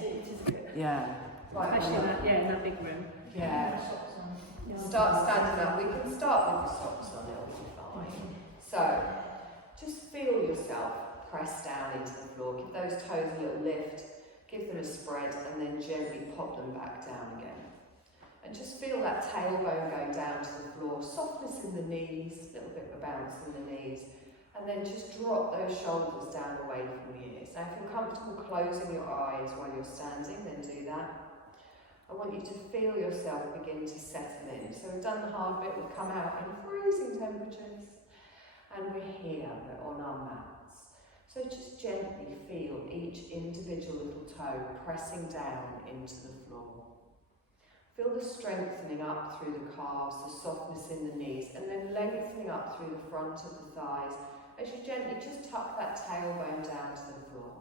it is a bit. Yeah. Right, Especially in that big room. Yeah. Start standing up. We can start with the socks on, it'll be fine. So, just feel yourself press down into the floor. Give those toes a little lift, give them a spread, and then gently pop them back down again. And just feel that tailbone going down to the floor, softness in the knees, a little bit of a bounce in the knees, and then just drop those shoulders down away from the ears. Now if you're comfortable closing your eyes while you're standing, then do that. I want you to feel yourself begin to settle in. So we've done the hard bit, we've come out in freezing temperatures, and we're here, we're on our mats. So just gently feel each individual little toe pressing down into the floor. Feel the strengthening up through the calves, the softness in the knees, and then lengthening up through the front of the thighs as you gently just tuck that tailbone down to the floor.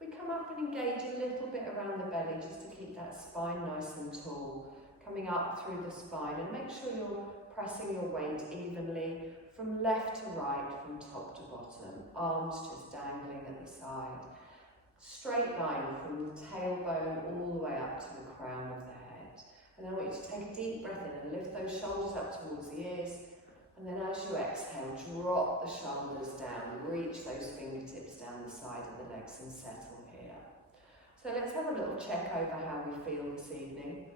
We come up and engage a little bit around the belly just to keep that spine nice and tall, coming up through the spine, and make sure you're pressing your weight evenly from left to right, from top to bottom, arms just dangling at the side. Straight line from the tailbone all the way up to the crown of the head. And then I want you to take a deep breath in and lift those shoulders up towards the ears. And then as you exhale, drop the shoulders down, reach those fingertips down the side of the legs and settle here. So let's have a little check over how we feel this evening.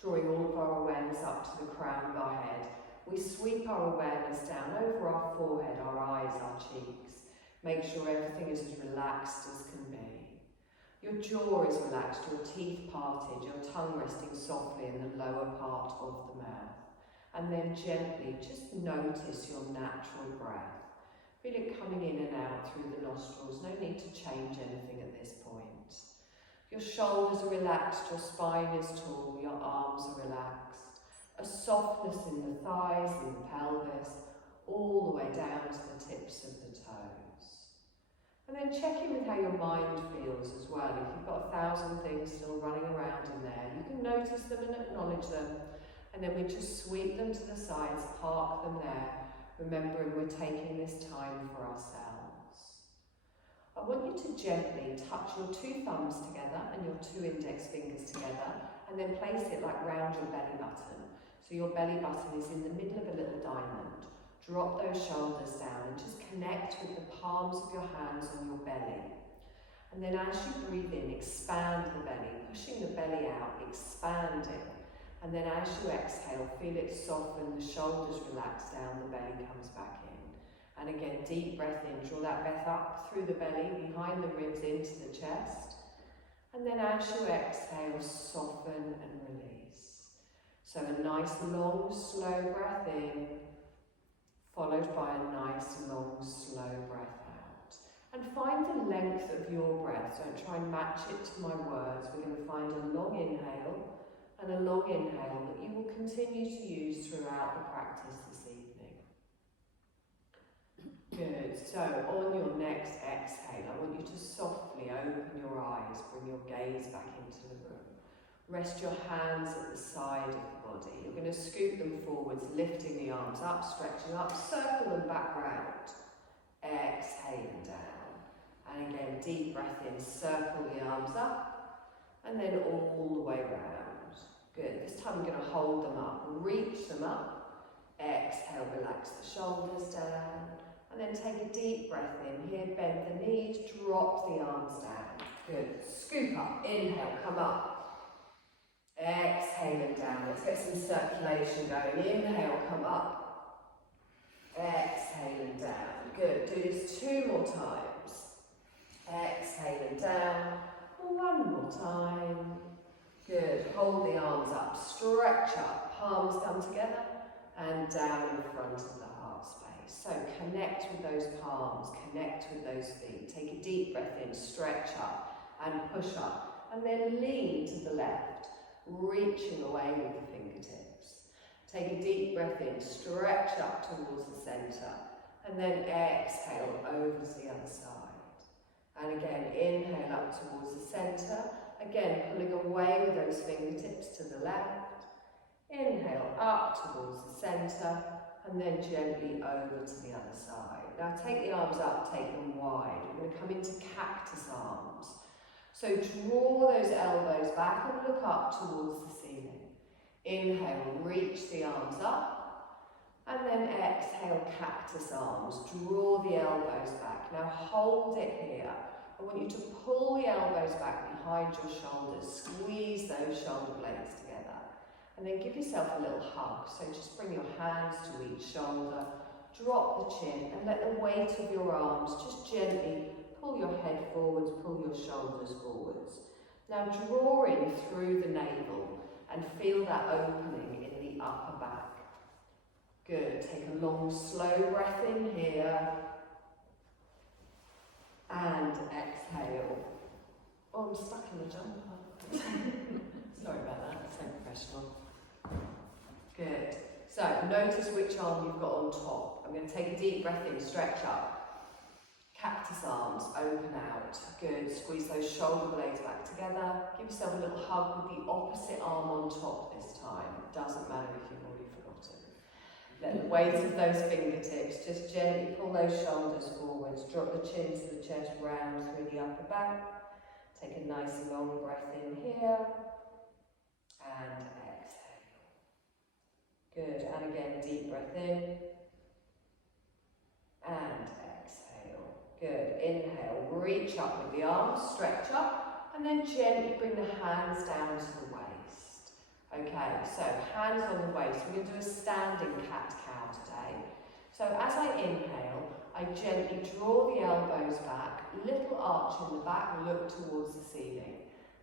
Drawing all of our awareness up to the crown of our head. We sweep our awareness down over our forehead, our eyes, our cheeks. Make sure everything is as relaxed as can be. Your jaw is relaxed, your teeth parted, your tongue resting softly in the lower part of the mouth. And then gently just notice your natural breath. Feel it coming in and out through the nostrils. No need to change anything at this point. Your shoulders are relaxed, your spine is tall, your arms are relaxed. A softness in the thighs and the pelvis, all the way down to the tips of the toes. And then check in with how your mind feels as well. If you've got 1,000 things still running around in there, you can notice them and acknowledge them. And then we just sweep them to the sides, park them there, remembering we're taking this time for ourselves. I want you to gently touch your 2 thumbs together and your 2 index fingers together, and then place it like round your belly button. So your belly button is in the middle of a little diamond. Drop those shoulders down and just connect with the palms of your hands on your belly. And then as you breathe in, expand the belly, pushing the belly out, expanding. And then as you exhale, feel it soften, the shoulders relax down, the belly comes back in. And again, deep breath in, draw that breath up through the belly, behind the ribs, into the chest. And then as you exhale, soften and release. So a nice, long, slow breath in, followed by a nice, long, slow breath out. And find the length of your breath. Don't try and match it to my words. We're going to find a long inhale and a long inhale that you will continue to use throughout the practice this evening. Good. So on your next exhale, I want you to softly open your eyes, bring your gaze back into the room. Rest your hands at the side of the body. You're going to scoop them forwards, lifting the arms up, stretching up, circle them back round. Exhaling down. And again, deep breath in, circle the arms up, and then all the way round. Good. This time we're going to hold them up, reach them up. Exhale, relax the shoulders down. And then take a deep breath in. Here, bend the knees, drop the arms down. Good. Scoop up, inhale, come up. Exhaling down. Let's get some circulation going. Inhale, come up. Exhaling down. Good. Do this 2 more times. Exhaling down. 1 more time. Good. Hold the arms up. Stretch up. Palms come together and down in front of the heart space. So connect with those palms. Connect with those feet. Take a deep breath in. Stretch up and push up. And then lean to the left. Reaching away with the fingertips. Take a deep breath in, stretch up towards the centre, and then exhale over to the other side. And again, inhale up towards the centre, again pulling away with those fingertips to the left. Inhale up towards the centre, and then gently over to the other side. Now take the arms up, take them wide. We're going to come into cactus arms. So draw those elbows back and look up towards the ceiling. Inhale, reach the arms up, and then exhale, cactus arms. Draw the elbows back. Now hold it here. I want you to pull the elbows back behind your shoulders. Squeeze those shoulder blades together. And then give yourself a little hug. So just bring your hands to each shoulder. Drop the chin and let the weight of your arms just gently pull your head forwards, pull your shoulders forwards. Now draw in through the navel and feel that opening in the upper back. Good. Take a long, slow breath in here. And exhale. Oh, I'm stuck in the jumper. Sorry about that, so professional. Good. So notice which arm you've got on top. I'm going to take a deep breath in, stretch up. Cactus arms, open out. Good. Squeeze those shoulder blades back together. Give yourself a little hug with the opposite arm on top this time. It doesn't matter if you've already forgotten. Let the weight of those fingertips just gently pull those shoulders forwards. Drop the chin to the chest, round through the upper back. Take a nice long breath in here. And exhale. Good. And again, deep breath in. And exhale. Good. Inhale. Reach up with the arms, stretch up, and then gently bring the hands down to the waist. Okay, so hands on the waist. We're going to do a standing cat-cow today. So as I inhale, I gently draw the elbows back, little arch in the back, look towards the ceiling.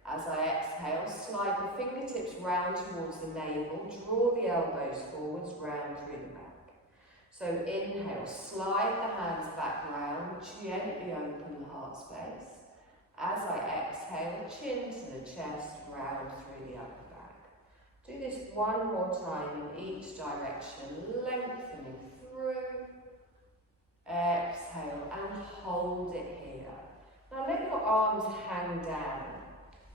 As I exhale, slide the fingertips round towards the navel, draw the elbows forwards, round through the back. So inhale, slide the hands back round, gently open the heart space. As I exhale, chin to the chest, round through the upper back. Do this one more time in each direction, lengthening through. Exhale and hold it here. Now let your arms hang down,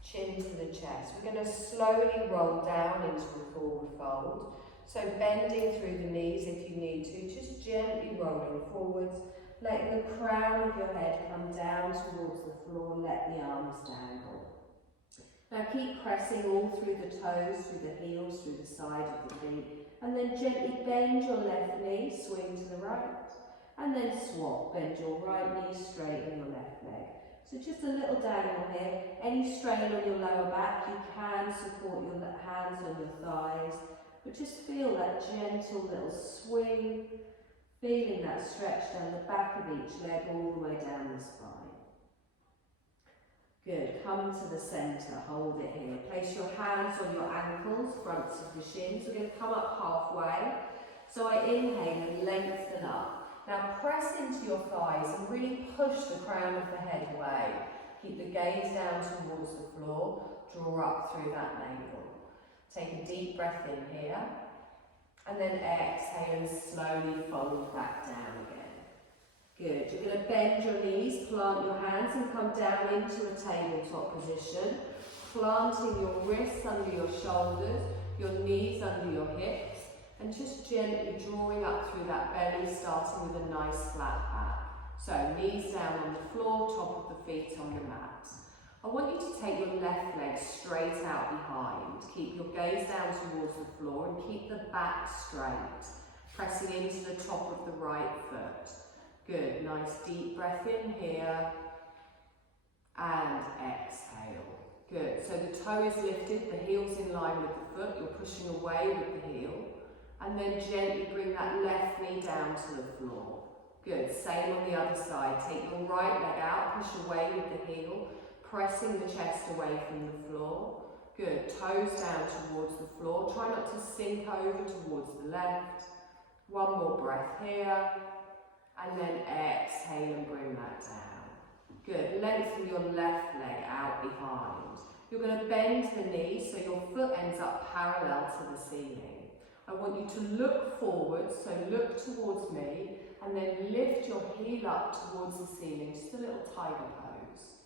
chin to the chest. We're going to slowly roll down into a forward fold. So bending through the knees if you need to, just gently rolling forwards, letting the crown of your head come down towards the floor, let the arms dangle. Now keep pressing all through the toes, through the heels, through the side of the feet, and then gently bend your left knee, swing to the right, and then swap, bend your right knee, straighten your left leg. So just a little dangle here. Any strain on your lower back, you can support your hands on your thighs, but just feel that gentle little swing, feeling that stretch down the back of each leg all the way down the spine. Good, come to the centre, hold it here. Place your hands on your ankles, fronts of the shins. We're going to come up halfway. So I inhale and lengthen up. Now press into your thighs and really push the crown of the head away. Keep the gaze down towards the floor, draw up through that navel. Take a deep breath in here, and then exhale and slowly fold back down again. Good. You're going to bend your knees, plant your hands and come down into a tabletop position, planting your wrists under your shoulders, your knees under your hips, and just gently drawing up through that belly, starting with a nice flat back. So knees down on the floor, top of the feet on the mat. I want you to take your left leg straight out behind. Keep your gaze down towards the floor and keep the back straight, pressing into the top of the right foot. Good, nice deep breath in here and exhale. Good, so the toe is lifted, the heel's in line with the foot, you're pushing away with the heel, and then gently bring that left knee down to the floor. Good, same on the other side. Take your right leg out, push away with the heel, pressing the chest away from the floor. Good, toes down towards the floor. Try not to sink over towards the left. One more breath here. And then exhale and bring that down. Good, lengthen your left leg out behind. You're going to bend the knee so your foot ends up parallel to the ceiling. I want you to look forward, so look towards me, and then lift your heel up towards the ceiling, just a little tiger pose.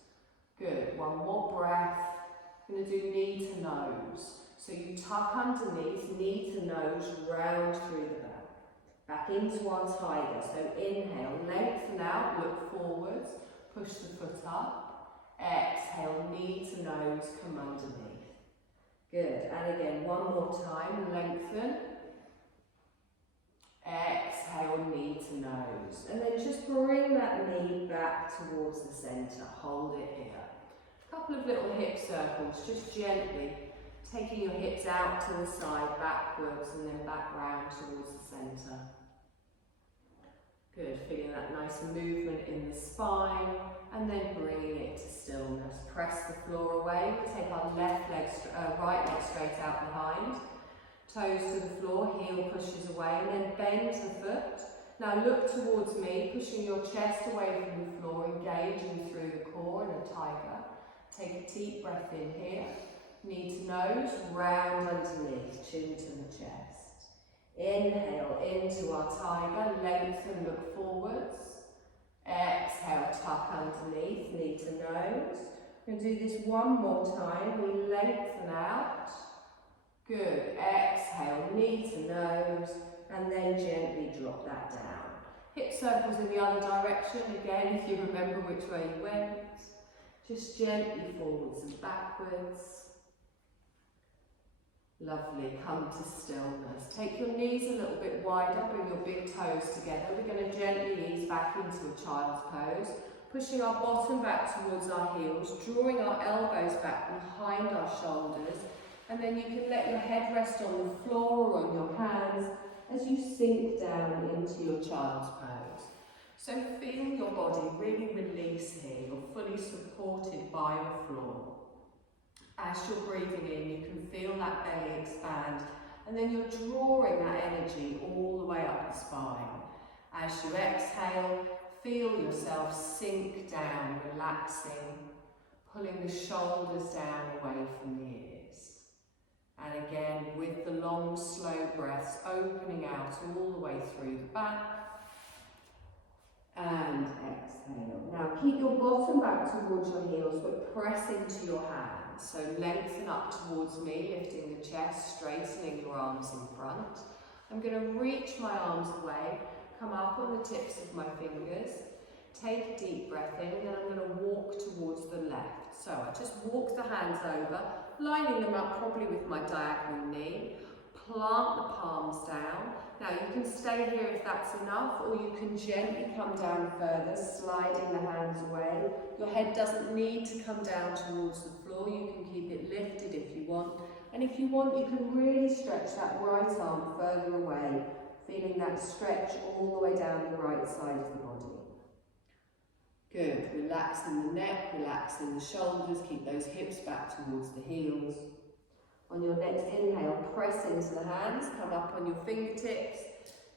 Good, one more breath. We're going to do knee to nose. So you tuck underneath, knee to nose, round through the back. Back into our tiger. So inhale, lengthen out, look forwards, push the foot up. Exhale, knee to nose, come underneath. Good, and again, one more time, lengthen. Exhale, knee to nose. And then just bring that knee back towards the centre, hold it here. A couple of little hip circles, just gently taking your hips out to the side, backwards, and then back round towards the centre. Good, feeling that nice movement in the spine, and then bringing it to stillness. Press the floor away, we take our right leg straight out behind, toes to the floor, heel pushes away, and then bend the foot. Now look towards me, pushing your chest away from the floor, engaging through the core in a tiger. Take a deep breath in here. Knee to nose, round underneath, chin to the chest. Inhale into our tiger, lengthen, look forwards. Exhale, tuck underneath, knee to nose. We're going to do this one more time. We lengthen out. Good. Exhale, knee to nose, and then gently drop that down. Hip circles in the other direction. Again, if you remember which way you went. Just gently forwards and backwards. Lovely, come to stillness. Take your knees a little bit wider, bring your big toes together. We're going to gently ease back into a child's pose, pushing our bottom back towards our heels, drawing our elbows back behind our shoulders, and then you can let your head rest on the floor or on your hands as you sink down into your child's pose. So feel your body really release here. You're fully supported by the floor. As you're breathing in, you can feel that belly expand, and then you're drawing that energy all the way up the spine. As you exhale, feel yourself sink down, relaxing, pulling the shoulders down away from the ears. And again, with the long, slow breaths, opening out all the way through the back. And exhale. Now keep your bottom back towards your heels, but press into your hands. So lengthen up towards me, lifting the chest, straightening your arms in front. I'm going to reach my arms away, come up on the tips of my fingers, take a deep breath in, and then I'm going to walk towards the left. So I just walk the hands over, lining them up probably with my diagonal knee. Plant the palms down. Now you can stay here if that's enough, or you can gently come down further, sliding the hands away. Your head doesn't need to come down towards the floor. You can keep it lifted if you want. And if you want, you can really stretch that right arm further away, feeling that stretch all the way down the right side of the body. Good. Relaxing the neck, relaxing the shoulders, keep those hips back towards the heels. On your next inhale, press into the hands, come up on your fingertips,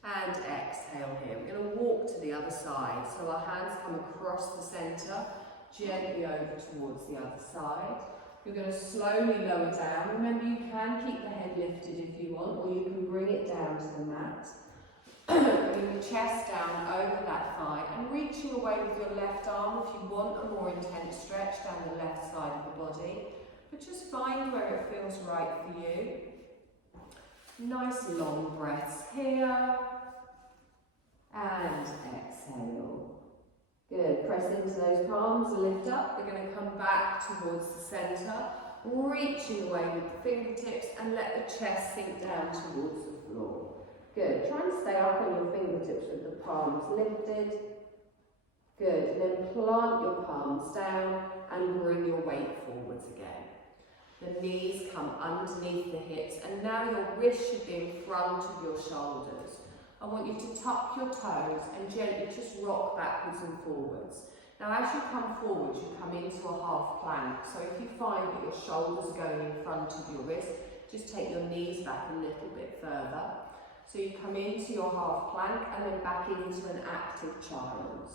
and exhale here. We're going to walk to the other side. So our hands come across the centre, gently over towards the other side. You're going to slowly lower down. Remember, you can keep the head lifted if you want, or you can bring it down to the mat. Bring the chest down over that thigh, and reaching away with your left arm if you want a more intense stretch down the left side of the body. But just find where it feels right for you. Nice long breaths here. And exhale. Good. Press into those palms, lift up. We're going to come back towards the centre, reaching away with the fingertips, and let the chest sink down towards the floor. Good. Try and stay up on your fingertips with the palms lifted. Good. And then plant your palms down and bring your weight forwards again. The knees come underneath the hips, and now your wrists should be in front of your shoulders. I want you to tuck your toes and gently just rock backwards and forwards. Now as you come forwards, you come into a half plank. So if you find that your shoulders are going in front of your wrist, just take your knees back a little bit further. So you come into your half plank and then back into an active child's.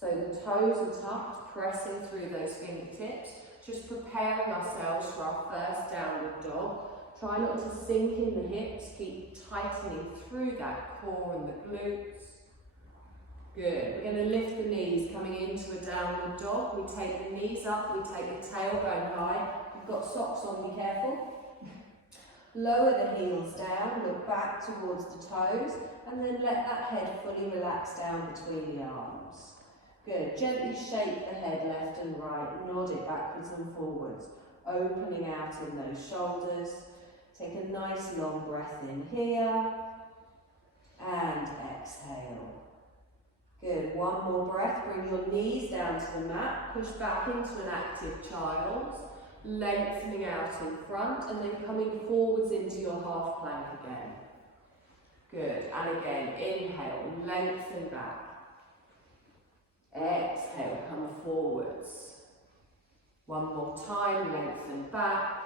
So the toes are tucked, pressing through those fingertips. Just preparing ourselves for our first downward dog. Try not to sink in the hips, keep tightening through that core and the glutes. Good. We're going to lift the knees coming into a downward dog. We take the knees up, we take the tailbone high. You've got socks on, be careful. Lower the heels down, look back towards the toes, and then let that head fully relax down between the arms. Good. Gently shake the head left and right, nod it backwards and forwards, opening out in those shoulders. Take a nice long breath in here and exhale. Good. One more breath. Bring your knees down to the mat, push back into an active child, lengthening out in front and then coming forwards into your half plank again. Good. And again, inhale, lengthen back. Exhale, come forwards. One more time, lengthen back.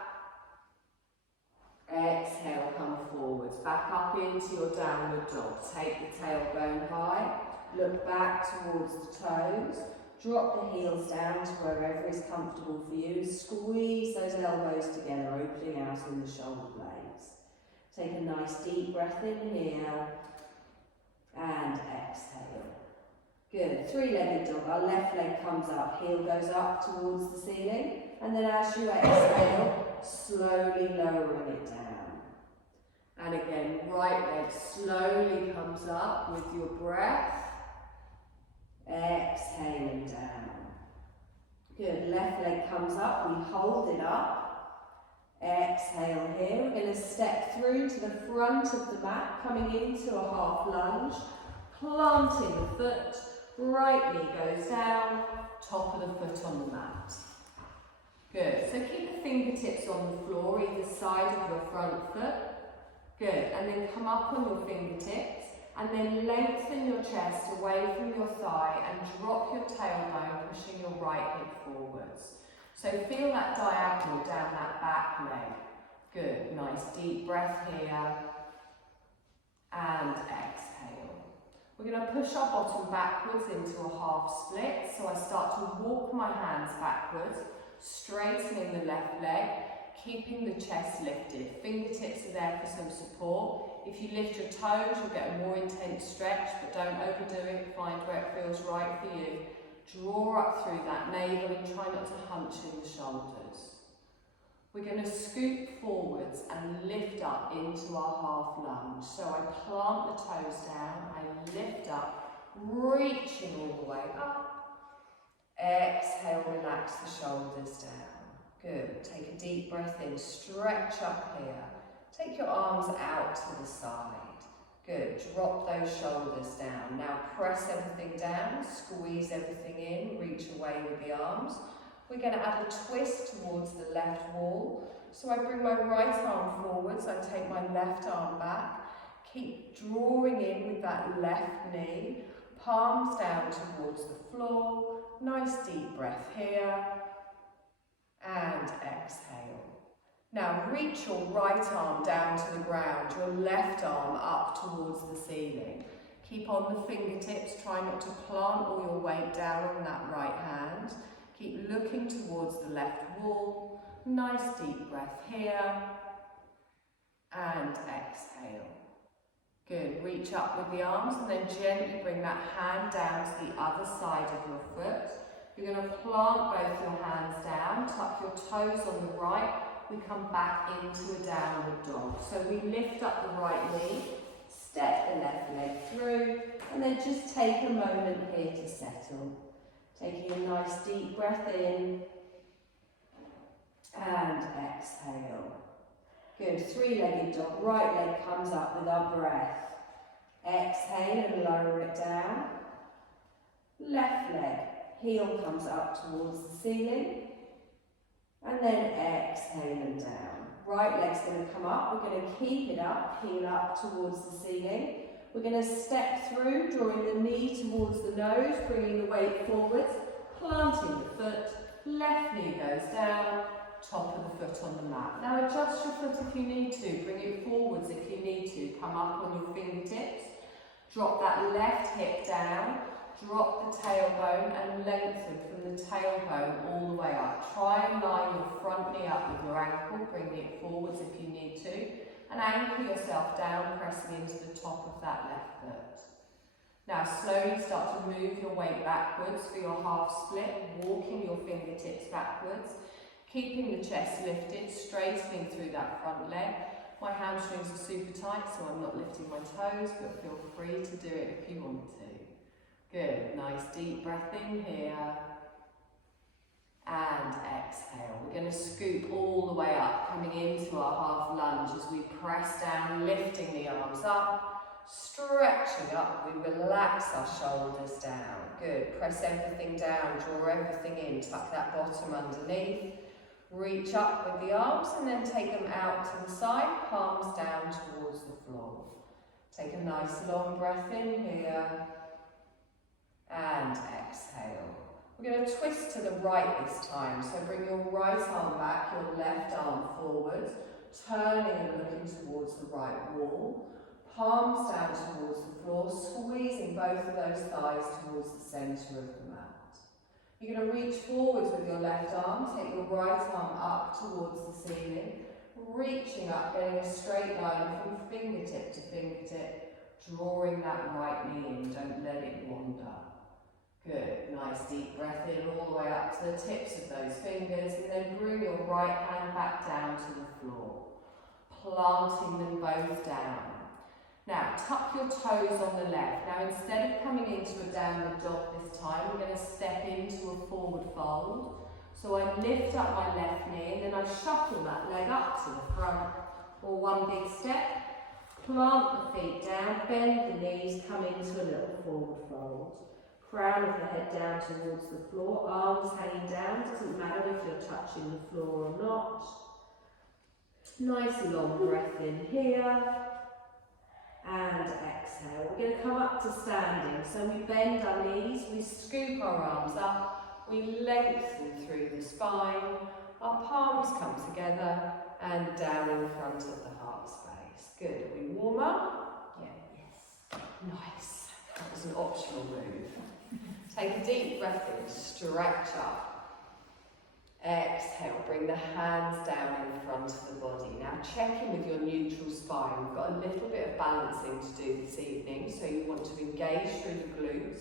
Exhale, come forwards. Back up into your downward dog. Take the tailbone high. Look back towards the toes. Drop the heels down to wherever is comfortable for you. Squeeze those elbows together, opening out in the shoulder blades. Take a nice deep breath in here and exhale. Good. Three-legged dog. Our left leg comes up, heel goes up towards the ceiling, and then as you exhale, slowly lowering it down. And again, right leg slowly comes up with your breath. Exhaling down. Good. Left leg comes up, we hold it up. Exhale here. We're going to step through to the front of the mat, coming into a half lunge, planting the foot. Right knee goes down, top of the foot on the mat. Good. So keep the fingertips on the floor, either side of your front foot. Good. And then come up on your fingertips and then lengthen your chest away from your thigh and drop your tailbone, pushing your right hip forwards. So feel that diagonal down that back leg. Good. Nice deep breath here. And exhale. We're going to push our bottom backwards into a half split. So I start to walk my hands backwards, straightening the left leg, keeping the chest lifted. Fingertips are there for some support. If you lift your toes, you'll get a more intense stretch, but don't overdo it. Find where it feels right for you. Draw up through that navel and try not to hunch in the shoulders. We're going to scoop forwards and lift up into our half lunge. So I plant the toes down, I lift up, reaching all the way up. Exhale, relax the shoulders down. Good. Take a deep breath in, stretch up here. Take your arms out to the side. Good. Drop those shoulders down. Now press everything down, squeeze everything in, reach away with the arms. We're going to add a twist towards the left wall. So I bring my right arm forwards, I take my left arm back. Keep drawing in with that left knee. Palms down towards the floor. Nice deep breath here. And exhale. Now reach your right arm down to the ground, your left arm up towards the ceiling. Keep on the fingertips, try not to plant all your weight down on that right hand. Keep looking towards the left wall. Nice deep breath here. And exhale. Good. Reach up with the arms and then gently bring that hand down to the other side of your foot. You're going to plant both your hands down, tuck your toes on the right. We come back into a downward dog. So we lift up the right knee, step the left leg through, and then just take a moment here to settle. Taking a nice deep breath in and exhale. Good. Three-legged dog. Right leg comes up with our breath. Exhale and lower it down. Left leg. Heel comes up towards the ceiling. And then exhale and down. Right leg's going to come up. We're going to keep it up. Heel up towards the ceiling. We're going to step through, drawing the knee towards the nose, bringing the weight forwards, planting the foot, left knee goes down, top of the foot on the mat. Now adjust your foot if you need to, bring it forwards if you need to, come up on your fingertips, drop that left hip down, drop the tailbone and lengthen from the tailbone all the way up. Try and line your front knee up with your ankle, bringing it forwards if you need to. And anchor yourself down, pressing into the top of that left foot. Now slowly start to move your weight backwards for your half split, walking your fingertips backwards, keeping the chest lifted, straightening through that front leg. My hamstrings are super tight, so I'm not lifting my toes, but feel free to do it if you want to. Good, nice deep breath in here. And exhale. We're going to scoop all the way up, coming into our half lunge as we press down, lifting the arms up, stretching up. We relax our shoulders down. Good. Press everything down, draw everything in, tuck that bottom underneath. Reach up with the arms and then take them out to the side, palms down towards the floor. Take a nice long breath in here and exhale. We're going to twist to the right this time, so bring your right arm back, your left arm forward, turning and looking towards the right wall, palms down towards the floor, squeezing both of those thighs towards the centre of the mat. You're going to reach forwards with your left arm, take your right arm up towards the ceiling, reaching up, getting a straight line from fingertip to fingertip, drawing that right knee in, don't let it wander. Good, nice deep breath in all the way up to the tips of those fingers, and then bring your right hand back down to the floor, planting them both down. Now, tuck your toes on the left. Now, instead of coming into a downward dog this time, we're going to step into a forward fold. So I lift up my left knee, and then I shuffle that leg up to the front, or one big step, plant the feet down, bend the knees, come into a little forward fold. Crown of the head down towards the floor, arms hanging down, doesn't matter if you're touching the floor or not. Nice long breath in here, and exhale. We're going to come up to standing, so we bend our knees, we scoop our arms up, we lengthen through the spine, our palms come together, and down in front of the heart space. Good, are we warm up? Yeah. Yes. Nice. That was an optional move. Take a deep breath in, stretch up. Exhale, bring the hands down in front of the body. Now check in with your neutral spine. We've got a little bit of balancing to do this evening, so you want to engage through the glutes,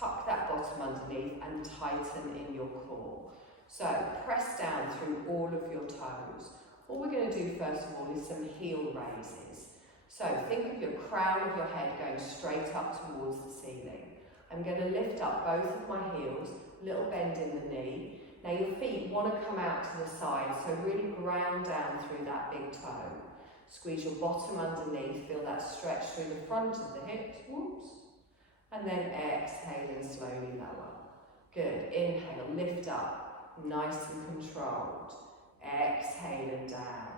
tuck that bottom underneath and tighten in your core. So press down through all of your toes. All we're going to do first of all is some heel raises. So think of your crown of your head going straight up towards the ceiling. I'm going to lift up both of my heels, little bend in the knee. Now your feet want to come out to the side, so really ground down through that big toe. Squeeze your bottom underneath, feel that stretch through the front of the hips, whoops. And then exhale and slowly lower. Good, inhale, lift up, nice and controlled. Exhale and down.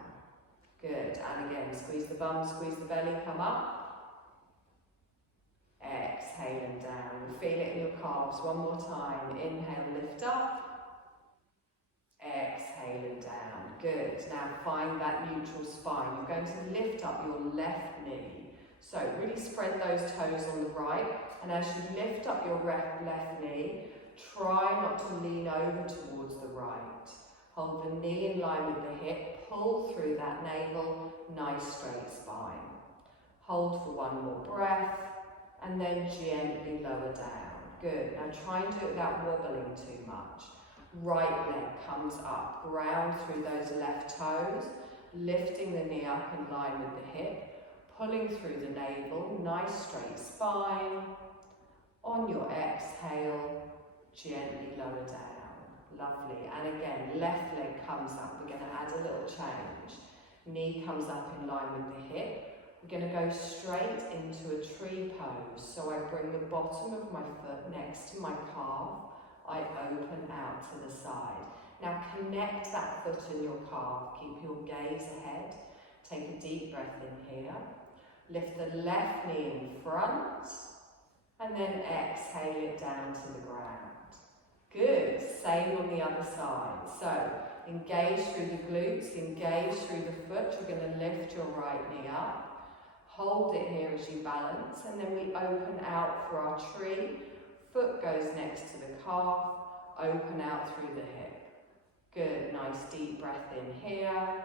Good, and again, squeeze the bum, squeeze the belly, come up. Exhale and down. Feel it in your calves one more time. Inhale, lift up. Exhale and down. Good. Now find that neutral spine. You're going to lift up your left knee. So really spread those toes on the right. And as you lift up your left knee, try not to lean over towards the right. Hold the knee in line with the hip. Pull through that navel. Nice straight spine. Hold for one more breath. And then gently lower down. Good. Now try and do it without wobbling too much. Right leg comes up. Ground through those left toes. Lifting the knee up in line with the hip. Pulling through the navel. Nice straight spine. On your exhale, gently lower down. Lovely. And again, left leg comes up. We're going to add a little change. Knee comes up in line with the hip. We're going to go straight into a tree pose. So I bring the bottom of my foot next to my calf. I open out to the side. Now connect that foot and your calf. Keep your gaze ahead. Take a deep breath in here. Lift the left knee in front. And then exhale it down to the ground. Good. Same on the other side. So engage through the glutes. Engage through the foot. You're going to lift your right knee up. Hold it here as you balance, and then we open out for our tree. Foot goes next to the calf, open out through the hip. Good, nice deep breath in here,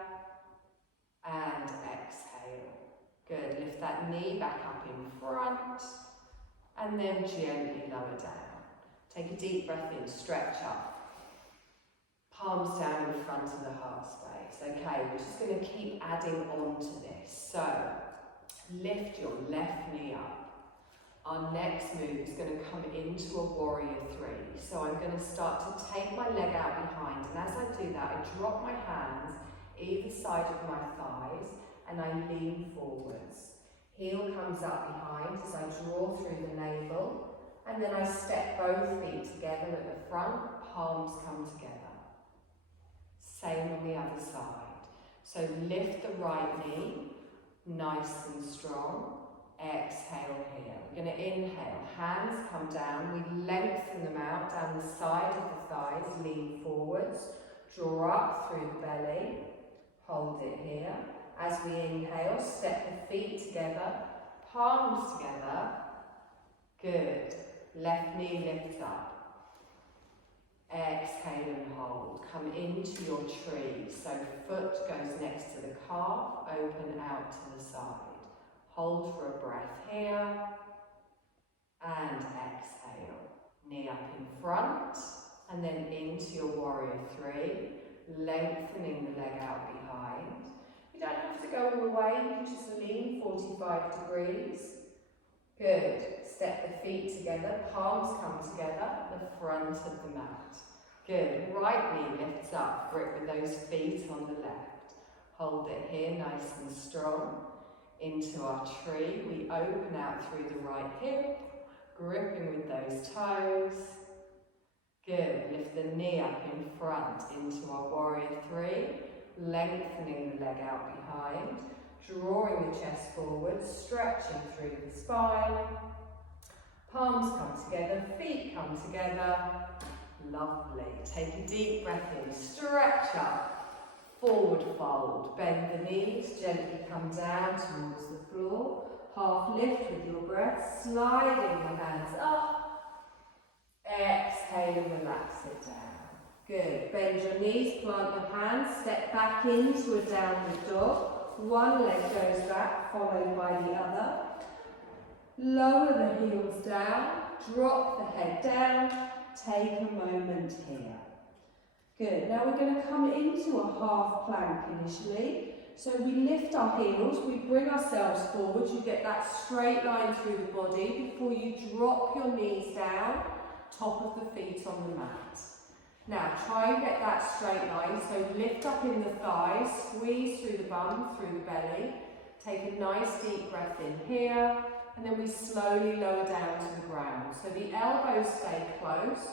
and exhale. Good, lift that knee back up in front, and then gently lower down. Take a deep breath in, stretch up. Palms down in front of the heart space. Okay, we're just going to keep adding on to this. So, lift your left knee up, Our next move is going to come into a warrior three. So I'm going to start to take my leg out behind, and as I do that, I drop my hands either side of my thighs and I lean forwards. Heel comes up behind as I draw through the navel, and then I step both feet together at the front, palms come together. Same on the other side. So lift the right knee, nice and strong. Exhale here. We're going to inhale, hands come down, we lengthen them out down the side of the thighs, lean forwards, draw up through the belly, hold it here. As we inhale, step the feet together, palms together, good. Left knee lifts up. Exhale and hold. Come into your tree. So foot goes next to the calf, open out to the side. Hold for a breath here. And exhale. Knee up in front. And then into your warrior three. Lengthening the leg out behind. You don't have to go all the way. You can just lean 45 degrees. Good. Step the feet together, palms come together, the front of the mat. Good. Right knee lifts up, grip with those feet on the left. Hold it here, nice and strong. Into our tree, we open out through the right hip, gripping with those toes. Good. Lift the knee up in front into our warrior three, lengthening the leg out behind. Drawing the chest forward, stretching through the spine. Palms come together, feet come together. Lovely. Take a deep breath in, stretch up, forward fold. Bend the knees, gently come down towards the floor. Half lift with your breath, sliding your hands up. Exhale, relax it down. Good. Bend your knees, plant your hands, step back into a downward dog. One leg goes back, followed by the other. Lower the heels down, drop the head down, take a moment here. Good, now we're going to come into a half plank initially. So we lift our heels, we bring ourselves forward, you get that straight line through the body before you drop your knees down, top of the feet on the mat. Now try and get that straight line, so lift up in the thighs, squeeze through the bum, through the belly. Take a nice deep breath in here, and then we slowly lower down to the ground. So the elbows stay close,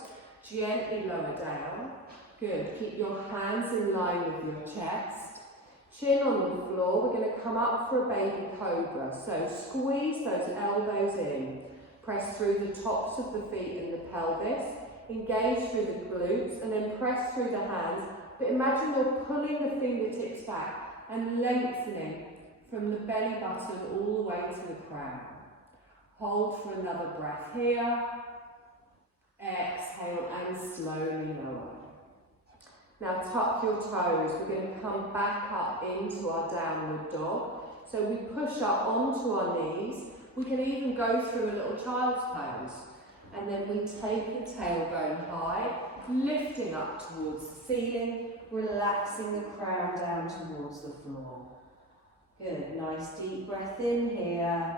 gently lower down. Good, keep your hands in line with your chest. Chin on the floor, we're going to come up for a baby cobra. So squeeze those elbows in. Press through the tops of the feet and the pelvis. Engage through the glutes and then press through the hands, but imagine you're pulling the fingertips back and lengthening from the belly button all the way to the crown. Hold for another breath here. Exhale and slowly lower. Now tuck your toes. We're going to come back up into our downward dog. So we push up onto our knees. We can even go through a little child's pose. And then we take the tailbone high, lifting up towards the ceiling, relaxing the crown down towards the floor. Good, nice deep breath in here,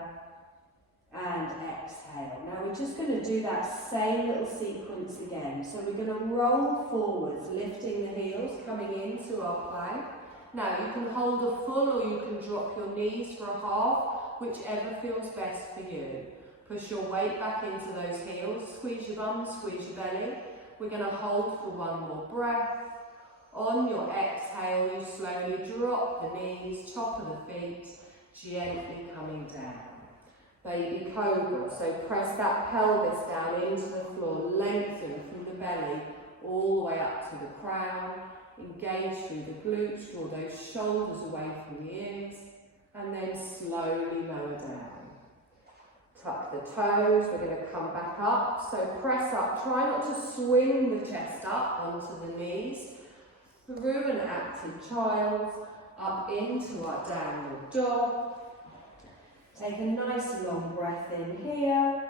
and exhale. Now we're just going to do that same little sequence again. So we're going to roll forwards, lifting the heels, coming into our plank. Now you can hold a full or you can drop your knees for a half, whichever feels best for you. Push your weight back into those heels, squeeze your bum, squeeze your belly. We're going to hold for one more breath. On your exhale, you slowly drop the knees, top of the feet, gently coming down. Baby cobra, so press that pelvis down into the floor, lengthen from the belly all the way up to the crown. Engage through the glutes, draw those shoulders away from the ears, and then slowly lower down. Tuck the toes, we're going to come back up, so press up, try not to swing the chest up onto the knees, through an active child, up into our downward dog. Take a nice long breath in here,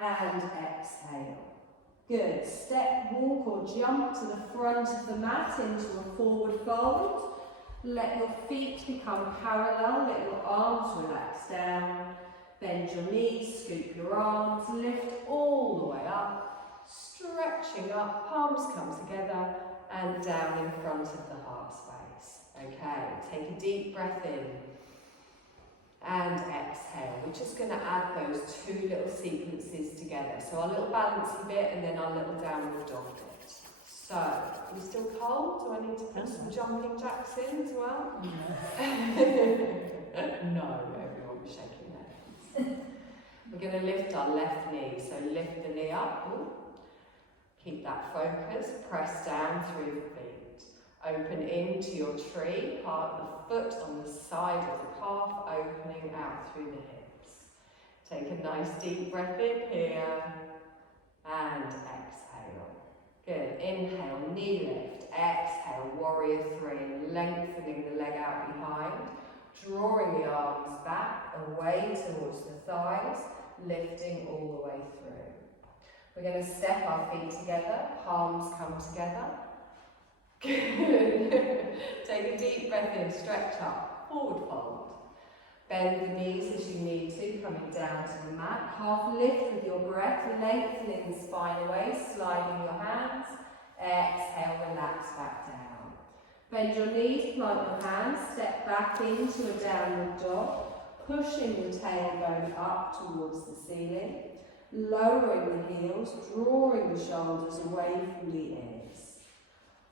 and exhale. Good, step, walk or jump to the front of the mat into a forward fold. Let your feet become parallel, let your arms relax down. Bend your knees, scoop your arms, lift all the way up, stretching up, palms come together and down in front of the heart space. Okay, take a deep breath in and exhale. We're just going to add those two little sequences together. So our little balancey bit and then our little downward dog bit. So, are you still cold? Do I need to put some jumping jacks in as well? No, everyone was shaking their heads. We're going to lift our left knee. So lift the knee up. Ooh. Keep that focus. Press down through the feet. Open into your tree. Part the foot on the side of the calf, opening out through the hips. Take a nice deep breath in here. And exhale. Good. Inhale, knee lift. Exhale, warrior three. Lengthening the leg out behind. Drawing the arms back, away towards the thighs. Lifting all the way through. We're going to step our feet together. Palms come together. Good. Take a deep breath in. Stretch up. Forward fold. Bend the knees as you need to, coming down to the mat. Half lift with your breath, lengthening the spine away, sliding your hands. Exhale, relax back down. Bend your knees, plant your hands, step back into a downward dog, pushing the tailbone up towards the ceiling, lowering the heels, drawing the shoulders away from the ears.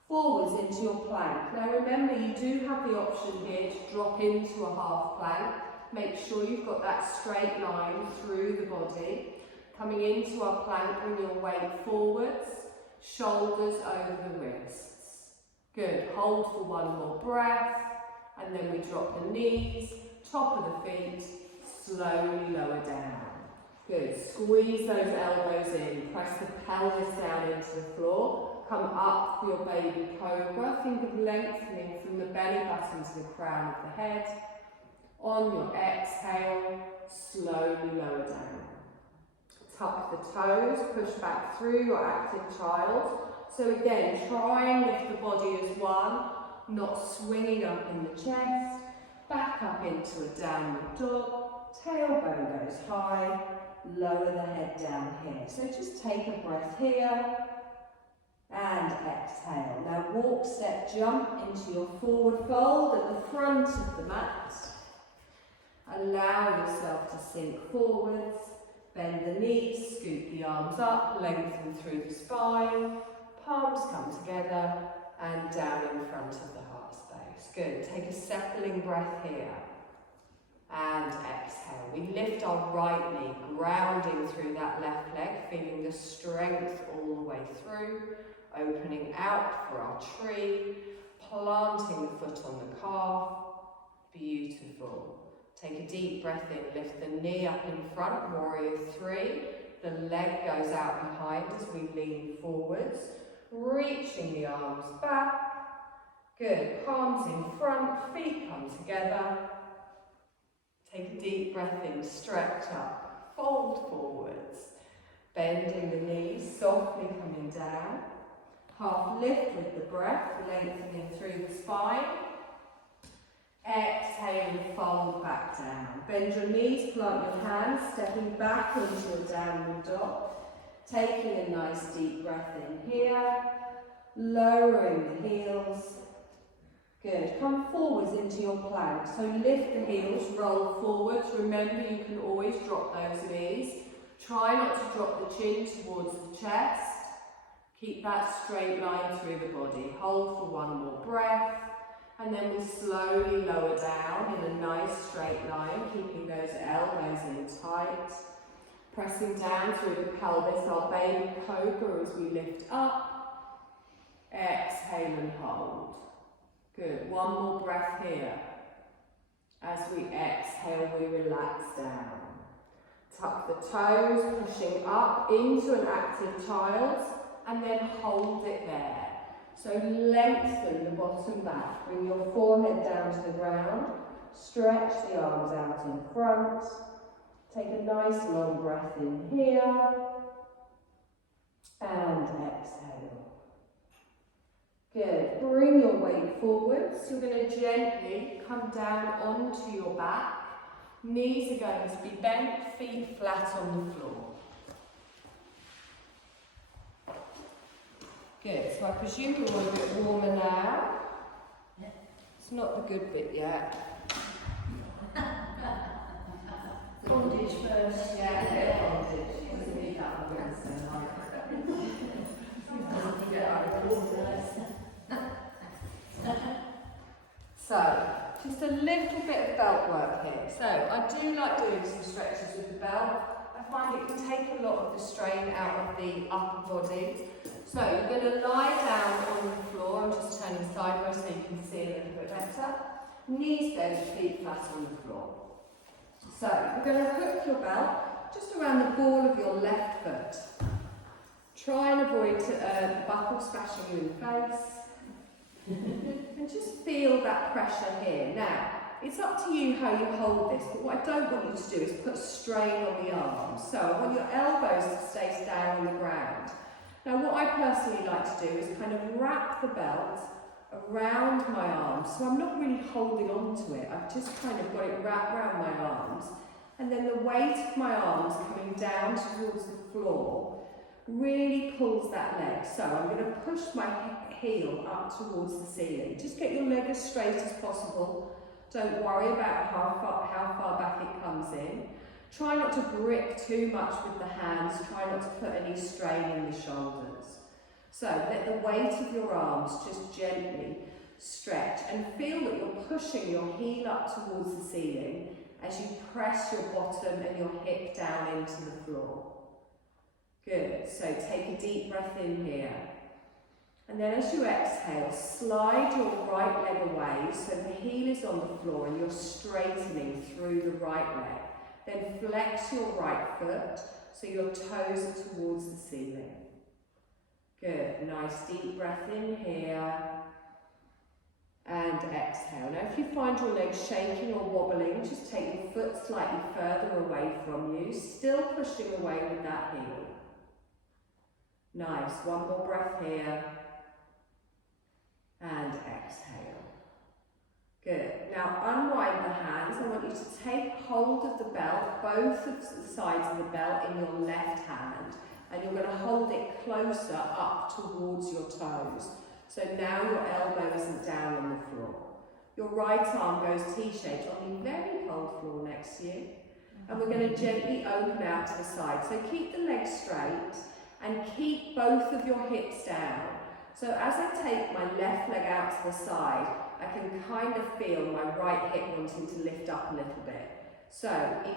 Forwards into your plank. Now remember, you do have the option here to drop into a half plank. Make sure you've got that straight line through the body. Coming into our plank, bring your weight forwards, shoulders over the wrists. Good. Hold for one more breath, and then we drop the knees, top of the feet, slowly lower down. Good. Squeeze those elbows in. Press the pelvis down into the floor. Come up for your baby cobra. Think of lengthening from the belly button to the crown of the head. On your exhale, slowly lower down. Tuck the toes, push back through your active child. So again, try and lift the body as one, not swinging up in the chest. Back up into a downward dog. Tailbone goes high. Lower the head down here. So just take a breath here. And exhale. Now walk, step, jump into your forward fold at the front of the mat. Allow yourself to sink forwards. Bend the knees, scoop the arms up, lengthen through the spine. Palms come together and down in front of the heart space. Good. Take a settling breath here. And exhale. We lift our right knee, grounding through that left leg, feeling the strength all the way through. Opening out for our tree, planting the foot on the calf. Beautiful. Take a deep breath in, lift the knee up in front, warrior three. The leg goes out behind as we lean forwards, reaching the arms back. Good, palms in front, feet come together. Take a deep breath in, stretch up, fold forwards. Bending the knees, softly coming down. Half lift with the breath, lengthening through the spine. Exhale and fold back down. Bend your knees, plant your hands, stepping back into a downward dog. Taking a nice deep breath in here. Lowering the heels. Good. Come forwards into your plank. So lift the heels, roll forwards. Remember, you can always drop those knees. Try not to drop the chin towards the chest. Keep that straight line through the body. Hold for one more breath. And then we slowly lower down in a nice straight line, keeping those elbows in tight. Pressing down through the pelvis, our baby cobra as we lift up. Exhale and hold. Good. One more breath here. As we exhale, we relax down. Tuck the toes, pushing up into an active child. And then hold it there. So lengthen the bottom back. Bring your forehead down to the ground. Stretch the arms out in front. Take a nice long breath in here. And exhale. Good. Bring your weight forwards. You're going to gently come down onto your back. Knees are going to be bent, feet flat on the floor. Good, so I presume you're all a bit warmer now. It's not the good bit yet. Bondage first. Yeah, a bit of bondage. So, just a little bit of belt work here. So, I do like doing some stretches with the belt. I find it can take a lot of the strain out of the upper body. So, you're going to lie down on the floor. I'm just turning sideways so you can see a little bit better. Knees bent, feet flat on the floor. So, you're going to hook your belt just around the ball of your left foot. Try and avoid the buckle smashing you in the face. And just feel that pressure here. Now, it's up to you how you hold this, but what I don't want you to do is put strain on the arms. So I want your elbows to stay down on the ground. Now, what I personally like to do is kind of wrap the belt around my arms, so I'm not really holding on to it. I've just kind of got it wrapped around my arms, and then the weight of my arms coming down towards the floor really pulls that leg. So I'm going to push my heel up towards the ceiling. Just get your leg as straight as possible. Don't worry about how far back it comes in. Try not to grip too much with the hands. Try not to put any strain in the shoulders. So let the weight of your arms just gently stretch and feel that you're pushing your heel up towards the ceiling as you press your bottom and your hip down into the floor. Good, so take a deep breath in here. And then as you exhale, slide your right leg away so the heel is on the floor and you're straightening through the right leg. Then flex your right foot so your toes are towards the ceiling. Good, nice deep breath in here. And exhale. Now if you find your legs shaking or wobbling, just take your foot slightly further away from you, still pushing away with that heel. Nice, one more breath here. And exhale. Good. Now unwind the hands. I want you to take hold of the belt, both of the sides of the belt in your left hand. And you're going to hold it closer up towards your toes. So now your elbow isn't down on the floor. Your right arm goes T-shaped on the very cold floor next to you. And we're going to gently open out to the side. So keep the legs straight and keep both of your hips down. So as I take my left leg out to the side, I can kind of feel my right hip wanting to lift up a little bit. So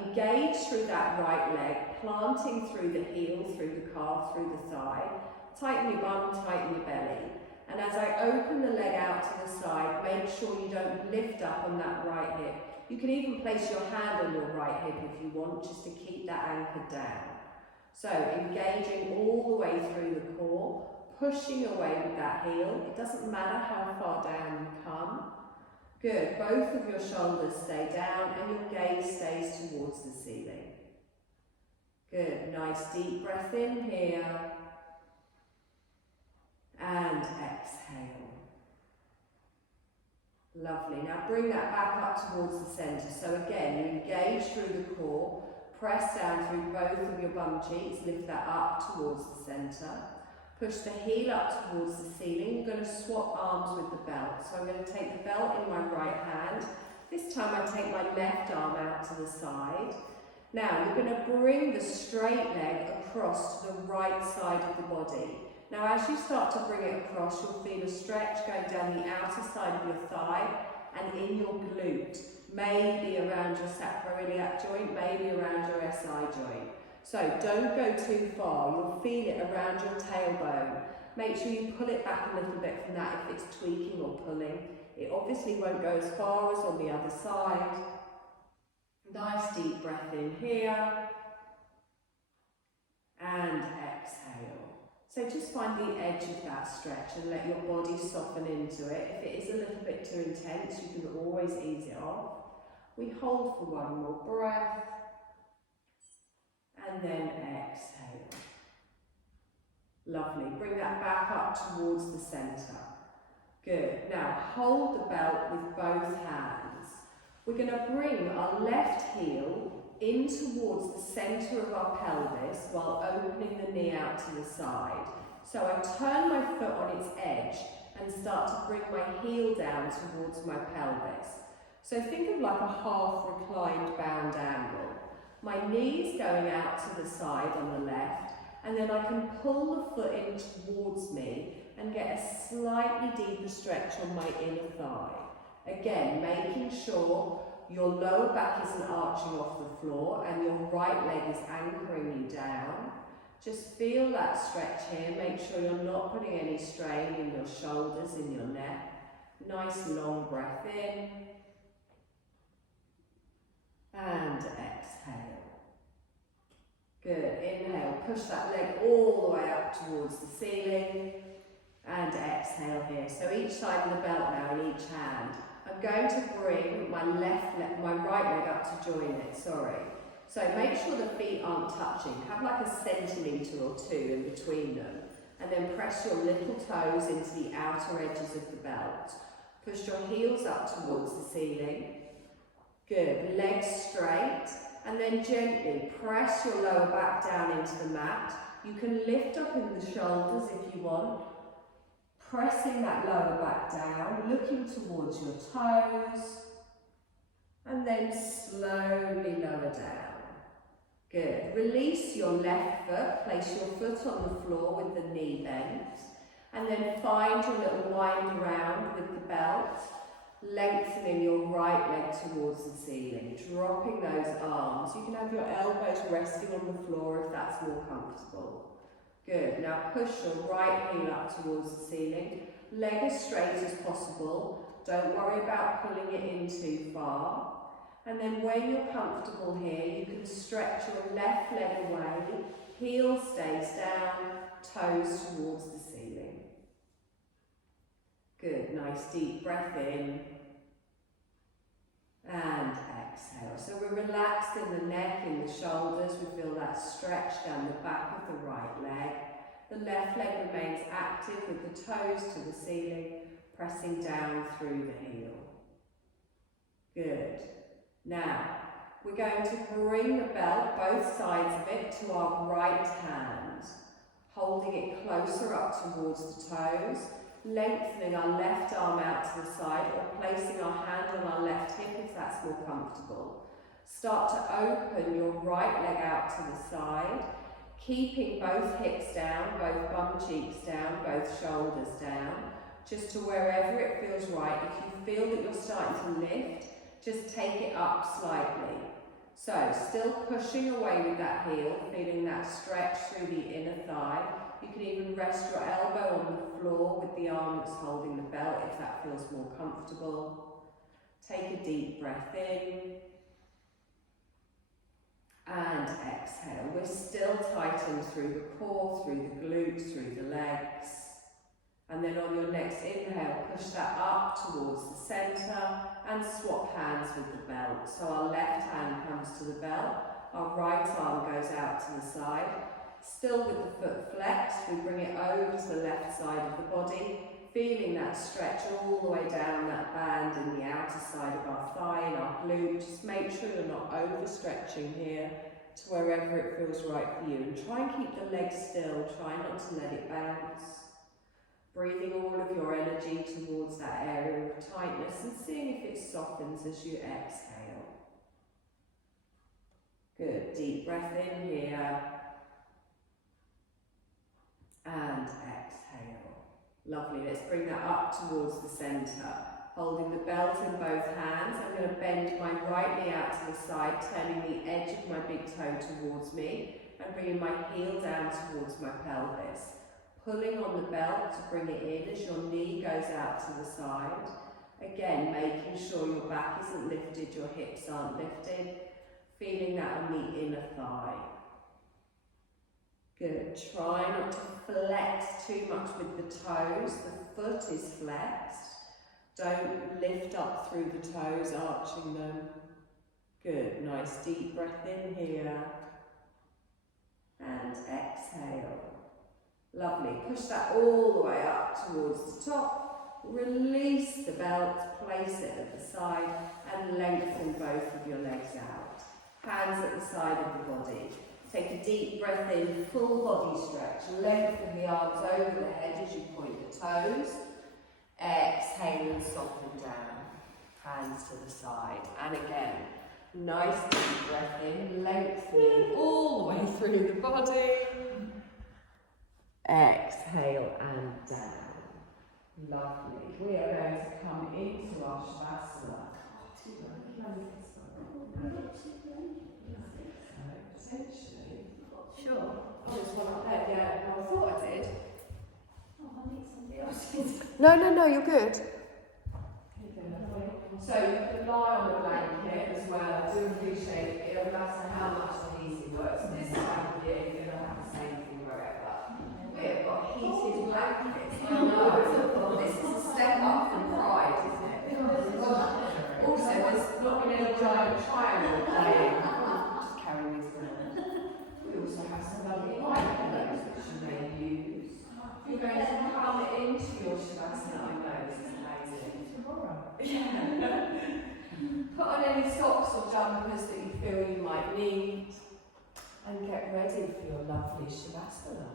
engage through that right leg, planting through the heel, through the calf, through the thigh. Tighten your bum, tighten your belly. And as I open the leg out to the side, make sure you don't lift up on that right hip. You can even place your hand on your right hip if you want, just to keep that anchored down. So engaging all the way through the core, pushing away with that heel. It doesn't matter how far down you come. Good, both of your shoulders stay down and your gaze stays towards the ceiling. Good, nice deep breath in here. And exhale. Lovely, now bring that back up towards the centre. So again, you engage through the core, press down through both of your bum cheeks, lift that up towards the centre. Push the heel up towards the ceiling. You're going to swap arms with the belt. So I'm going to take the belt in my right hand. This time I take my left arm out to the side. Now you're going to bring the straight leg across to the right side of the body. Now as you start to bring it across, you'll feel a stretch going down the outer side of your thigh and in your glute. Maybe around your sacroiliac joint, maybe around your SI joint. So don't go too far, you'll feel it around your tailbone. Make sure you pull it back a little bit from that if it's tweaking or pulling. It obviously won't go as far as on the other side. Nice deep breath in here. And exhale. So just find the edge of that stretch and let your body soften into it. If it is a little bit too intense, you can always ease it off. We hold for one more breath. And then exhale. Lovely. Bring that back up towards the centre. Good. Now hold the belt with both hands. We're going to bring our left heel in towards the centre of our pelvis while opening the knee out to the side. So I turn my foot on its edge and start to bring my heel down towards my pelvis. So think of like a half reclined bound angle. My knee's going out to the side on the left, and then I can pull the foot in towards me and get a slightly deeper stretch on my inner thigh. Again, making sure your lower back isn't arching off the floor and your right leg is anchoring you down. Just feel that stretch here. Make sure you're not putting any strain in your shoulders, in your neck. Nice long breath in. And exhale. Good. Inhale. Push that leg all the way up towards the ceiling. And exhale here. So each side of the belt now in each hand. I'm going to bring my right leg up to join it, So make sure the feet aren't touching. Have like a centimetre or two in between them. And then press your little toes into the outer edges of the belt. Push your heels up towards the ceiling. Good. Legs straight. And then gently press your lower back down into the mat. You can lift up in the shoulders if you want. Pressing that lower back down, looking towards your toes, and then slowly lower down. Good. Release your left foot, place your foot on the floor with the knee bent, and then find your little wind around with the belt, lengthening your right leg towards the ceiling, dropping those arms. You can have your elbows resting on the floor if that's more comfortable. Good. Now push your right heel up towards the ceiling. Leg as straight as possible. Don't worry about pulling it in too far. And then when you're comfortable here, you can stretch your left leg away. Heel stays down, toes towards the ceiling. Good. Nice deep breath in. And exhale. So we're relaxed in the neck, in the shoulders. We feel that stretch down the back of the right leg. The left leg remains active with the toes to the ceiling, pressing down through the heel. Good. Now, we're going to bring the belt, both sides of it, to our right hand, holding it closer up towards the toes, lengthening our left arm out to the side, or placing our hand on our left hip if that's more comfortable. Start to open your right leg out to the side, keeping both hips down, both bum cheeks down, both shoulders down, just to wherever it feels right. If you feel that you're starting to lift, just take it up slightly. So, still pushing away with that heel, feeling that stretch through the inner thigh. You can even rest your elbow on the floor with the arm that's holding the belt if that feels more comfortable. Take a deep breath in. And exhale. We're still tightened through the core, through the glutes, through the legs. And then on your next inhale, push that up towards the centre and swap hands with the belt. So our left hand comes to the belt, our right arm goes out to the side. Still with the foot flexed, we bring it over to the left side of the body, feeling that stretch all the way down that band in the outer side of our thigh and our glute. Just make sure you're not overstretching here to wherever it feels right for you. And try and keep the legs still, try not to let it bounce. Breathing all of your energy towards that area of tightness and seeing if it softens as you exhale. Good, deep breath in here. And exhale. Lovely, let's bring that up towards the centre. Holding the belt in both hands, I'm going to bend my right knee out to the side, turning the edge of my big toe towards me and bringing my heel down towards my pelvis. Pulling on the belt to bring it in as your knee goes out to the side. Again, making sure your back isn't lifted, your hips aren't lifted. Feeling that on the inner thigh. Good. Try not to flex too much with the toes. The foot is flexed. Don't lift up through the toes, arching them. Good. Nice deep breath in here. And exhale. Lovely. Push that all the way up towards the top. release the belt, place it at the side and lengthen both of your legs out. Hands at the side of the body. Take a deep breath in, full body stretch. Lengthen the arms over the head as you point the toes. Exhale and soften down. Hands to the side. And again, nice deep breath in, lengthening all the way through the body. Exhale and down. Lovely. We are going to come into our Shavasana. Essentially. Sure. Oh, there's one up there, yeah. No, I thought I did. Oh, I need something else. No, you're good. So you can lie on the blanket as well. I do appreciate it, no matter how much the heating works. This time of year, you're going to have the same thing wherever. We've got heated blankets. I know. This is a step up from pride, isn't it? Also, there's not been any giant triangle playing. Just carrying this around. We also have some lovely white pillows which you may use. You're going to come into your Shavasana, I know, this is amazing. Yeah. Put on any socks or jumpers that you feel you might need and get ready for your lovely Shavasana.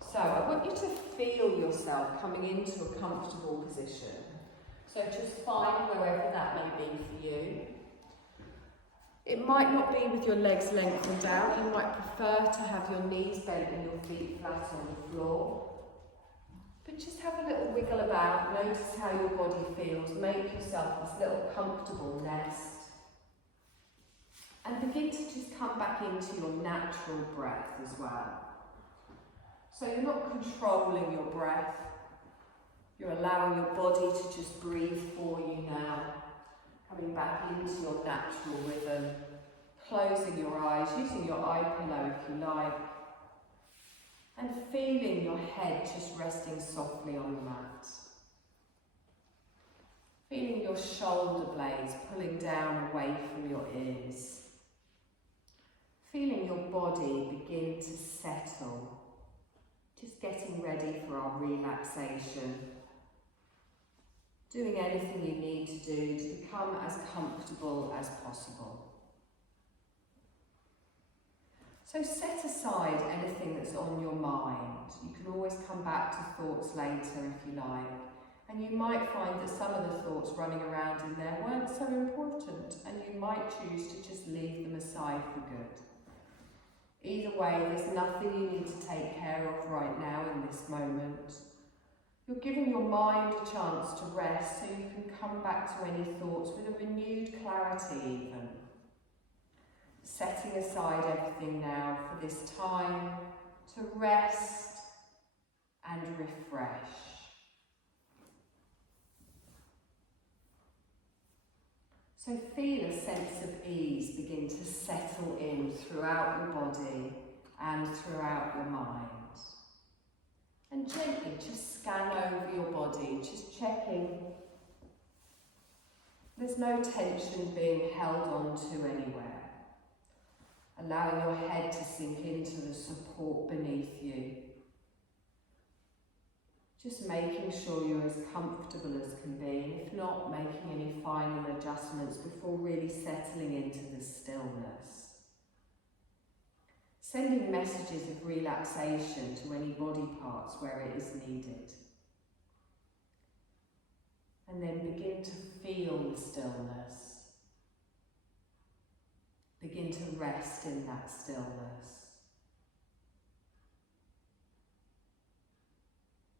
So I want you to feel yourself coming into a comfortable position. So just find wherever that may be for you. It might not be with your legs lengthened out. You might prefer to have your knees bent and your feet flat on the floor. But just have a little wiggle about, notice how your body feels, make yourself this little comfortable nest. And begin to just come back into your natural breath as well. So you're not controlling your breath, you're allowing your body to just breathe for you now. Coming back into your natural rhythm, closing your eyes, using your eye pillow if you like. And feeling your head just resting softly on the mat. Feeling your shoulder blades pulling down away from your ears. Feeling your body begin to settle. Just getting ready for our relaxation. Doing anything you need to do to become as comfortable as possible. So set aside anything that's on your mind. You can always come back to thoughts later if you like. And you might find that some of the thoughts running around in there weren't so important, and you might choose to just leave them aside for good. Either way, there's nothing you need to take care of right now in this moment. You're giving your mind a chance to rest so you can come back to any thoughts with a renewed clarity even. Setting aside everything now for this time to rest and refresh. So feel a sense of ease begin to settle in throughout your body and throughout your mind. And gently just scan over your body, just checking there's no tension being held on to anywhere. Allowing your head to sink into the support beneath you. Just making sure you're as comfortable as can be, if not making any final adjustments before really settling into the stillness. Sending messages of relaxation to any body parts where it is needed. And then begin to feel the stillness. Begin to rest in that stillness.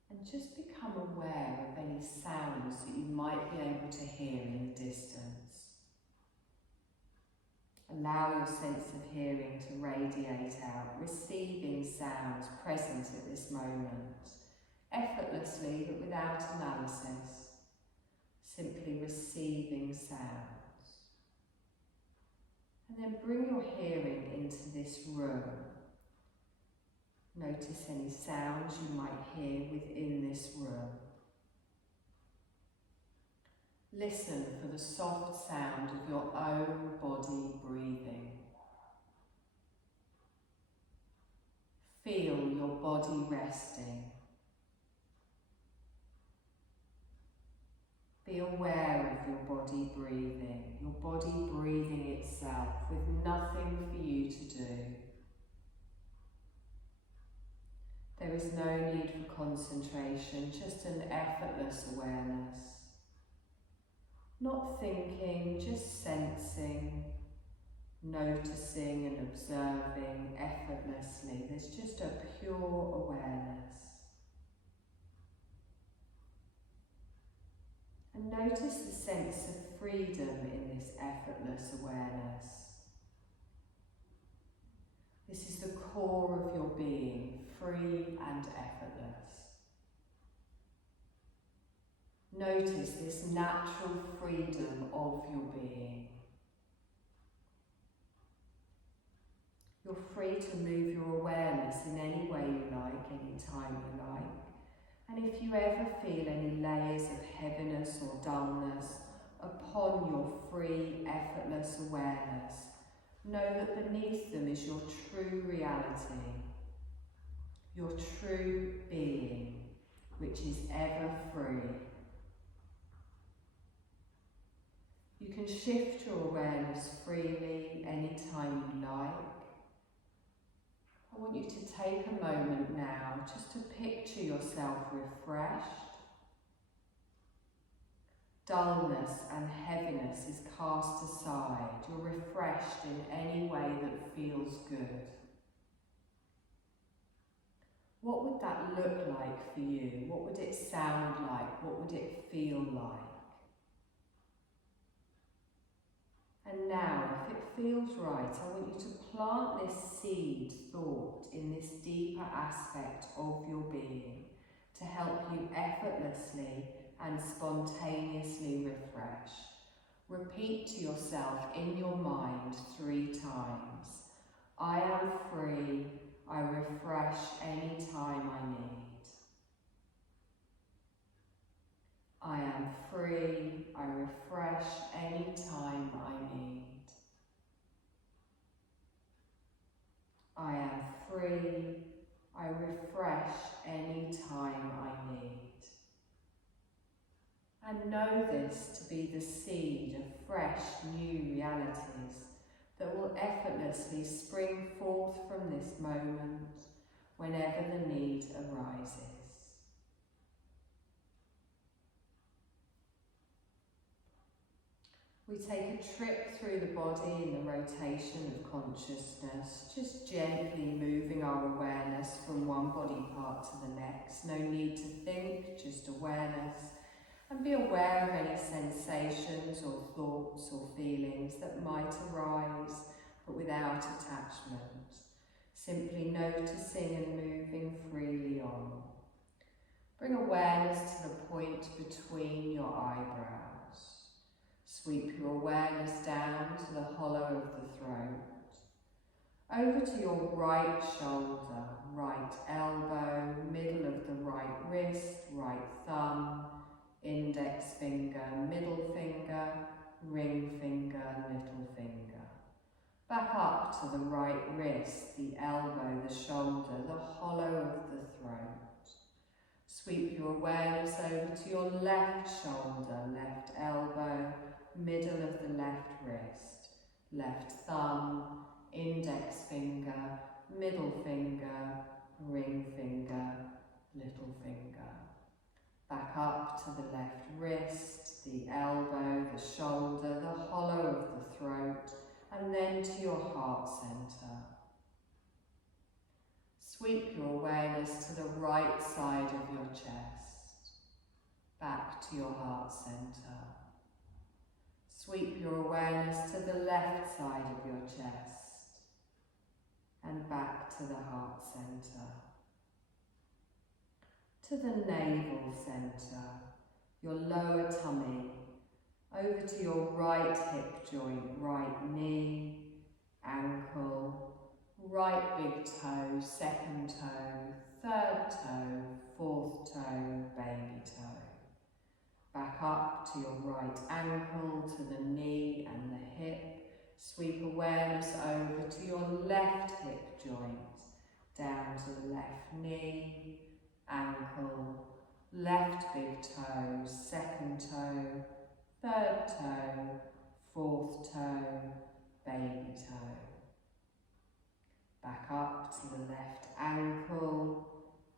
And just become aware of any sounds that you might be able to hear in the distance. Allow your sense of hearing to radiate out, receiving sounds present at this moment, effortlessly but without analysis, simply receiving sounds. And then bring your hearing into this room. Notice any sounds you might hear within this room. Listen for the soft sound of your own body breathing. Feel your body resting. Be aware of your body breathing itself with nothing for you to do. There is no need for concentration, just an effortless awareness. Not thinking, just sensing, noticing and observing effortlessly. There's just a pure awareness. And notice the sense of freedom in this effortless awareness. This is the core of your being, free and effortless. Notice this natural freedom of your being. You're free to move your awareness in any way you like, any time you like. And if you ever feel any layers of heaviness or dullness upon your free, effortless awareness, know that beneath them is your true reality, your true being, which is ever free. You can shift your awareness freely anytime you like. I want you to take a moment now just to picture yourself refreshed. Dullness and heaviness is cast aside. You're refreshed in any way that feels good. What would that look like for you? What would it sound like? What would it feel like? And now, if it feels right, I want you to plant this seed thought in this deeper aspect of your being to help you effortlessly and spontaneously refresh. Repeat to yourself in your mind 3 times. I am free, I refresh any time I need. I am free, I refresh any time I need. I am free, I refresh any time I need. And know this to be the seed of fresh new realities that will effortlessly spring forth from this moment whenever the need arises. We take a trip through the body in the rotation of consciousness, just gently moving our awareness from one body part to the next. No need to think, just awareness. And be aware of any sensations or thoughts or feelings that might arise, but without attachment. Simply noticing and moving freely on. Bring awareness to the point between your eyebrows. Sweep your awareness down to the hollow of the throat. Over to your right shoulder, right elbow, middle of the right wrist, right thumb, index finger, middle finger, ring finger, little finger. Back up to the right wrist, the elbow, the shoulder, the hollow of the throat. Sweep your awareness over to your left shoulder, left elbow, middle of the left wrist, left thumb, index finger, middle finger, ring finger, little finger. Back up to the left wrist, the elbow, the shoulder, the hollow of the throat, and then to your heart centre. Sweep your awareness to the right side of your chest, back to your heart centre. Sweep your awareness to the left side of your chest, and back to the heart centre. To the navel centre, your lower tummy, over to your right hip joint, right knee, ankle, right big toe, second toe, third toe, fourth toe, baby toe. Back up to your right ankle, to the knee and the hip. Sweep awareness over to your left hip joint, down to the left knee, ankle, left big toe, second toe, third toe, fourth toe, baby toe. Back up to the left ankle,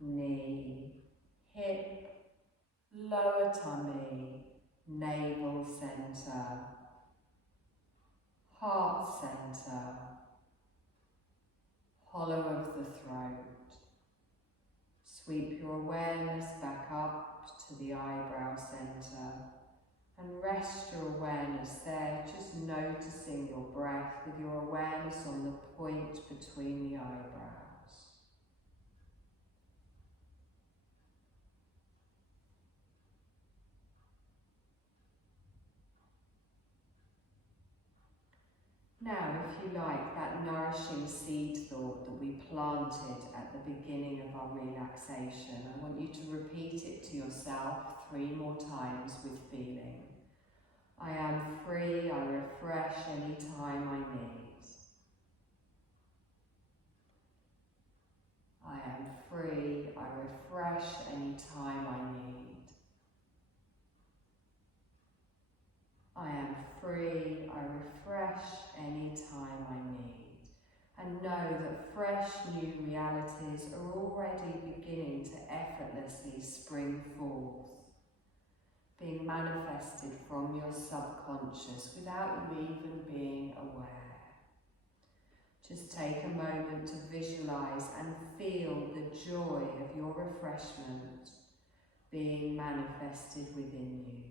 knee, hip, lower tummy, navel centre, heart centre, hollow of the throat. Sweep your awareness back up to the eyebrow centre and rest your awareness there, just noticing your breath with your awareness on the point between the eyebrows. Now, if you like, that nourishing seed thought that we planted at the beginning of our relaxation, I want you to repeat it to yourself 3 more times with feeling. I am free, I refresh any time I need. I am free, I refresh any time I need. I am free, I refresh any time I need. And know that fresh new realities are already beginning to effortlessly spring forth, being manifested from your subconscious without you even being aware. Just take a moment to visualize and feel the joy of your refreshment being manifested within you.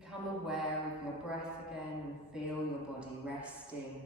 Become aware of your breath again and feel your body resting,